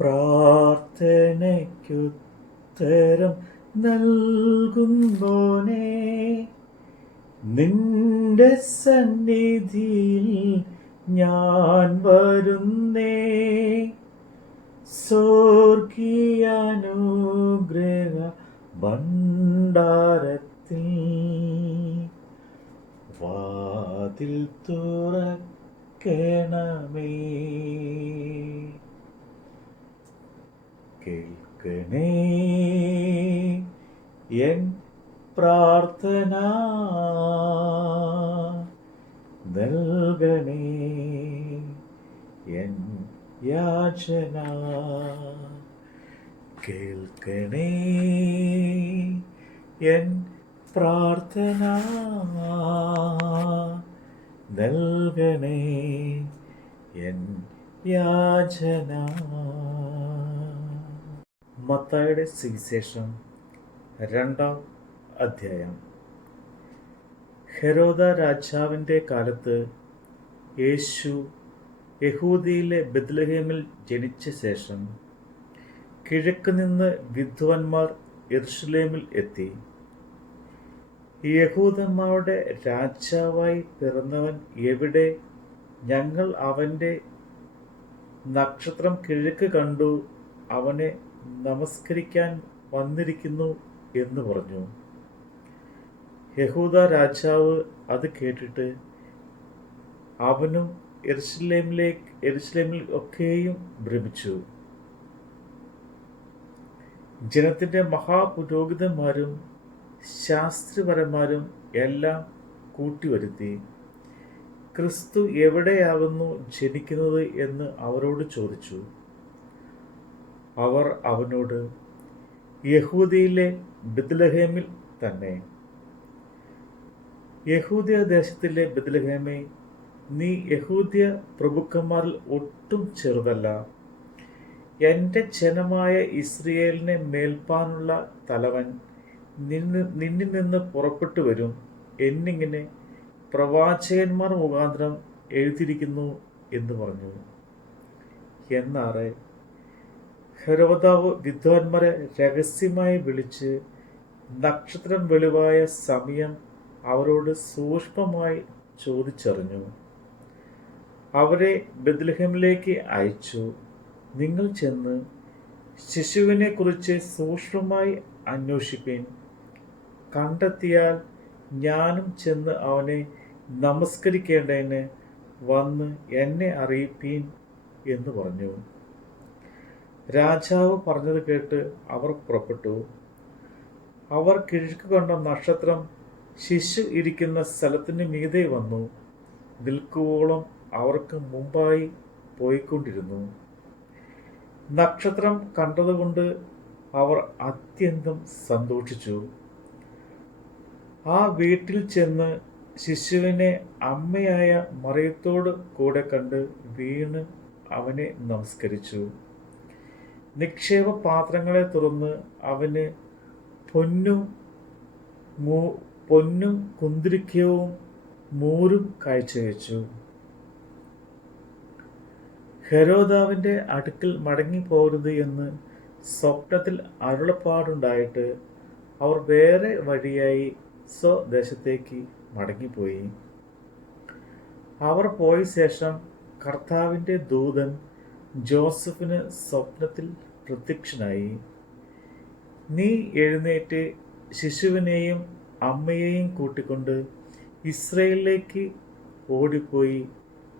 പ്രാർത്ഥനയ്ക്കുത്തരം നൽകുന്നോനെ നിന്റെ സന്നിധിയിൽ ഞാൻ വരുന്നേ. സ്വർഗീയാനുഗ്രഹ ഭണ്ഡാരത്തിൽ വാതിൽ തുറക്കണമേ. കേൾക്കണേ. എൻ പ്രാർത്ഥന നൽകണേ. എൻ യാചന കേൾക്കണേ. എൻ പ്രാർത്ഥന നൽകണേ. എൻ യാചന മത്തായുടെ സുവിശേഷം രണ്ടാം അധ്യായം. ഹെരോദ രാജാവിന്റെ കാലത്ത് യേശു യഹൂദിയിലെ ബദ്ലഹേമിൽ ജനിച്ച ശേഷം കിഴക്ക് നിന്ന് വിദ്വാൻമാർ യെറുഷലേമിൽ എത്തി. യഹൂദന്മാരുടെ രാജാവായി പിറന്നവൻ എവിടെ? ഞങ്ങൾ അവന്റെ നക്ഷത്രം കിഴക്ക് കണ്ടു അവനെ നമസ്കരിക്കാൻ വന്നിരിക്കുന്നു എന്ന് പറഞ്ഞു. യഹൂദ രാജാവ് അത് കേട്ടിട്ട് അവനും എരുസലേമിലേക്ക് എരുസലേമിൽ ഒക്കെയും ഭ്രമിച്ചു. ജനത്തിന്റെ മഹാപുരോഹിതന്മാരും ശാസ്ത്രപരന്മാരും എല്ലാം കൂട്ടിവരുത്തി ക്രിസ്തു എവിടെയാകുന്നു ജനിക്കുന്നത്? എന്ന് അവരോട് ചോദിച്ചു. അവർ അവനോട് യഹൂദിയിലെ ബിദ്ലഹേമിൽ തന്നെ. യഹൂദിയ ദേശത്തിലെ ബിദ്ലഹേമേ നീ യഹൂദിയ പ്രഭുക്കന്മാരിൽ ഒട്ടും ചെറുതല്ല. എന്റെ ജനമായ ഇസ്രയേലിനെ മേൽപ്പാനുള്ള തലവൻ നിന്ന് നിന്നിൽ നിന്ന് പുറപ്പെട്ടു വരും. എന്നിങ്ങനെ പ്രവാചകന്മാർ മുഖാന്തരം എഴുതിയിരിക്കുന്നു എന്ന് പറഞ്ഞു. എന്നാറെ ഹെരോദാവ് വിദ്വാൻമാരെ രഹസ്യമായി വിളിച്ച് നക്ഷത്രം വെളിവായ സമയം അവരോട് സൂക്ഷ്മമായി ചോദിച്ചറിഞ്ഞു. അവരെ ബദ്ലഹമിലേക്ക് അയച്ചു. നിങ്ങൾ ചെന്ന് ശിശുവിനെ കുറിച്ച് സൂക്ഷ്മമായി അന്വേഷിപ്പീൻ. കണ്ടെത്തിയാൽ ഞാനും ചെന്ന് അവനെ നമസ്കരിക്കേണ്ടതിന് വന്ന് എന്നെ അറിയിപ്പീൻ എന്ന് പറഞ്ഞു. രാജാവ് പറഞ്ഞത് കേട്ട് അവർ പുറപ്പെട്ടു. അവർ കിഴക്ക് കണ്ട നക്ഷത്രം ശിശു ഇരിക്കുന്ന സ്ഥലത്തിന് മീതെ വന്നു. നിൽക്കുവോളം അവർക്ക് മുമ്പായി പോയിക്കൊണ്ടിരുന്നു. നക്ഷത്രം കണ്ടതുകൊണ്ട് അവർ അത്യന്തം സന്തോഷിച്ചു. ആ വീട്ടിൽ ചെന്ന് ശിശുവിനെ അമ്മയായ മറിയത്തോട് കൂടെ കണ്ട് വീണ് അവനെ നമസ്കരിച്ചു. നിക്ഷേപ പാത്രങ്ങളെ തുറന്ന് അവന് പൊന്നും പൊന്നും കുന്തിരിക്കവും മൂരും കാഴ്ചവെച്ചു. ഹെരോദാവിന്റെ അടുക്കൽ മടങ്ങി പോകരുത് എന്ന് സ്വപ്നത്തിൽ അരുളപ്പാടുണ്ടായിട്ട് അവർ വേറെ വഴിയായി സ്വദേശത്തേക്ക് മടങ്ങിപ്പോയി. അവർ പോയ ശേഷം കർത്താവിന്റെ ദൂതൻ ജോസഫിന് സ്വപ്നത്തിൽ പ്രത്യക്ഷനായി. നീ എഴുന്നേറ്റ് ശിശുവിനെയും അമ്മയെയും കൂട്ടിക്കൊണ്ട് ഇസ്രയേലിലേക്ക് ഓടിപ്പോയി.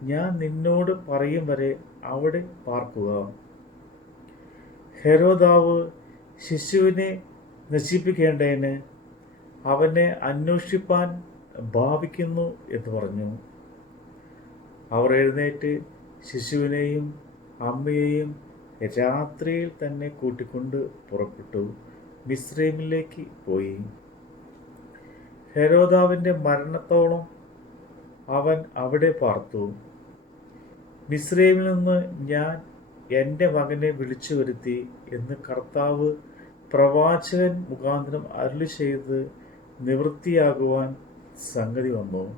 ഞാൻ നിന്നോട് പറയും വരെ അവിടെ പാർക്കുക. ഹെരോദാവ് ശിശുവിനെ നശിപ്പിക്കേണ്ടതിന് അവനെ അന്വേഷിപ്പാൻ ഭാവിക്കുന്നു എന്ന് പറഞ്ഞു. അവർ എഴുന്നേറ്റ് ശിശുവിനെയും അമ്മയെയും രാത്രിയിൽ തന്നെ കൂട്ടിക്കൊണ്ട് പുറപ്പെട്ടു മിസ്രൈമിലേക്ക് പോയി. ഹെരോദാവിന്റെ മരണത്തോളം അവൻ അവിടെ പാർത്തു. മിസ്രൈമിൽ നിന്ന് ഞാൻ എന്റെ മകനെ വിളിച്ചു വരുത്തി എന്ന് കർത്താവ് പ്രവാചകൻ മുഖാന്തരം അരുളി ചെയ്ത് നിവൃത്തിയാകുവാൻ സംഗതി വന്നു.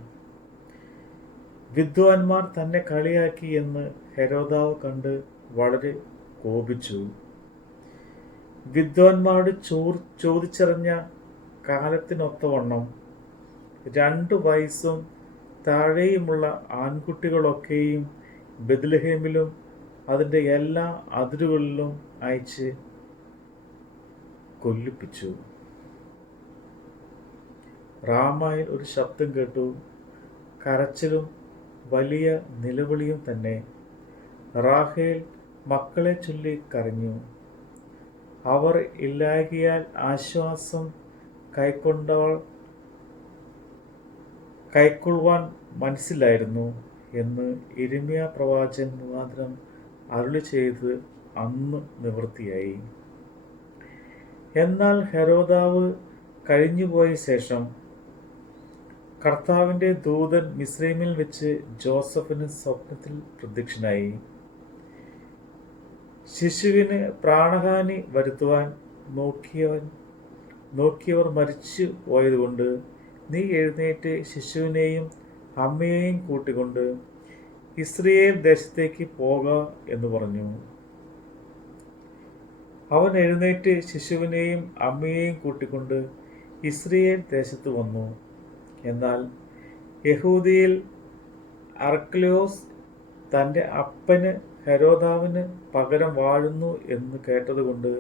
വിദ്വാൻമാർ തന്നെ കളിയാക്കി എന്ന് ഹെരോദാവ് കണ്ട് വളരെ കോപിച്ചു. വിദ്വാൻമാരുടെ ചോർ ചോദിച്ചറിഞ്ഞ കാലത്തിനൊത്തവണ്ണം രണ്ടു വയസ്സും താഴെയുമുള്ള ആൺകുട്ടികളൊക്കെയും ബെത്ലഹേമിലും അതിന്റെ എല്ലാ അതിരുകളിലും അയച്ച് കൊല്ലിപ്പിച്ചു. റാമായിൽ ഒരു ശബ്ദം കേട്ടു. കരച്ചിലും വലിയ നിലവിളിയും തന്നെ. റാഹേൽ മക്കളെ ചൊല്ലി കരഞ്ഞു. അവർ ഇല്ലാകിയാൽ ആശ്വാസം കൈക്കൊണ്ടവൾ കൈക്കൊള്ളുവാൻ മനസ്സിലായിരുന്നു എന്ന് ഇരിമിയ പ്രവാചകൻ മുഖാന്തരം അരുളി ചെയ്ത് അന്ന് നിവൃത്തിയായി. എന്നാൽ ഹരോദാവ് കഴിഞ്ഞുപോയ ശേഷം കർത്താവിന്റെ ദൂതൻ മിസ്രൈമിൽ വെച്ച് ജോസഫിന് സ്വപ്നത്തിൽ പ്രത്യക്ഷനായി. ശിശുവിന് പ്രാണഹാനി വരുത്തുവാൻ നോക്കിയവൻ നോക്കിയവർ മരിച്ചു പോയതുകൊണ്ട് നീ എഴുന്നേറ്റ് ശിശുവിനെയും അമ്മയെയും കൂട്ടിക്കൊണ്ട് ഇസ്രയേൽ ദേശത്തേക്ക് പോക എന്ന് പറഞ്ഞു. അവൻ എഴുന്നേറ്റ് ശിശുവിനെയും അമ്മയെയും കൂട്ടിക്കൊണ്ട് ഇസ്രയേൽ ദേശത്ത് വന്നു. എന്നാൽ യഹൂദിയിൽ അർക്ലോസ് തന്റെ അപ്പന് ഹരോദാവിന് പകരം വാഴുന്നു എന്ന് കേട്ടതുകൊണ്ട്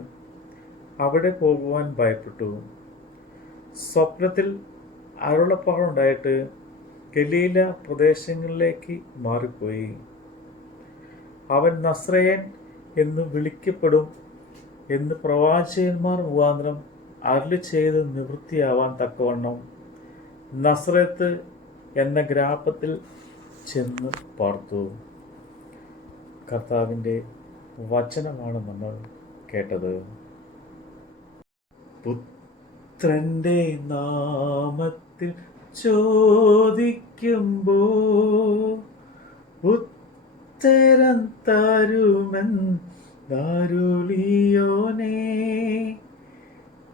അവിടെ പോകുവാൻ ഭയപ്പെട്ടു. സ്വപ്നത്തിൽ അരുളപ്പാടുണ്ടായിട്ട് ഗലീല പ്രദേശങ്ങളിലേക്ക് മാറിപ്പോയി. അവൻ നസ്രയൻ എന്ന് വിളിക്കപ്പെടും എന്ന് പ്രവാചകന്മാർ മുഖാന്തരം അരുളി ചെയ്ത് നിവൃത്തിയാവാൻ തക്കവണ്ണം നസ്രത്ത് എന്ന ഗ്രാമത്തിൽ ചെന്ന് പാർത്തു. കർത്താവിന്റെ വചനമാണ് നമ്മൾ കേട്ടത്. പുത്രന്റെ നാമത്തിൽ ചോദിക്കുമ്പോ ഉത്തരം തരുമെന്നരുളിയോനേ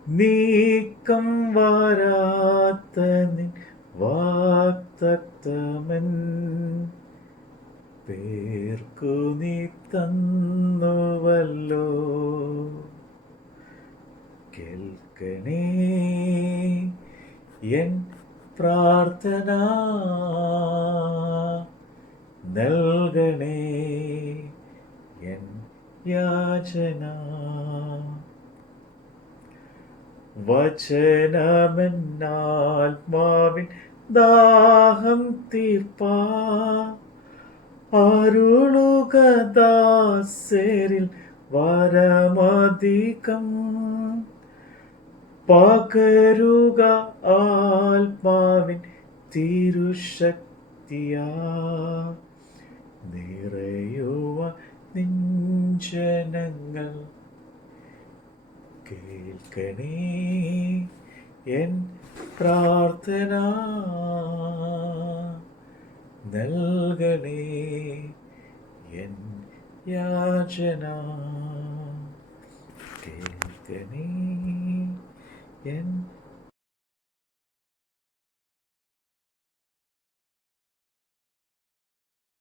നീക്കം വരാത്ത നിൻ പേർക്കു നീ തന്നുവല്ലോ. കേൾക്കണേ എൻ പ്രാർത്ഥന നൽകണേ എൻ യാചന. വചനമെന്നാത്മാവിൻ ദാഹം തീർപ്പാ. അരുളുക ദാസരിൽ വരമധികം പകരുക ആത്മാവിൻ തിരുശക്തിയാ. നിറയുവ നിഞ്ചനങ്ങൾ കേൾക്കണേ എൻ പ്രാർത്ഥന. നൽകണേ എൻ യാചന. കേൾക്കണേ എൻ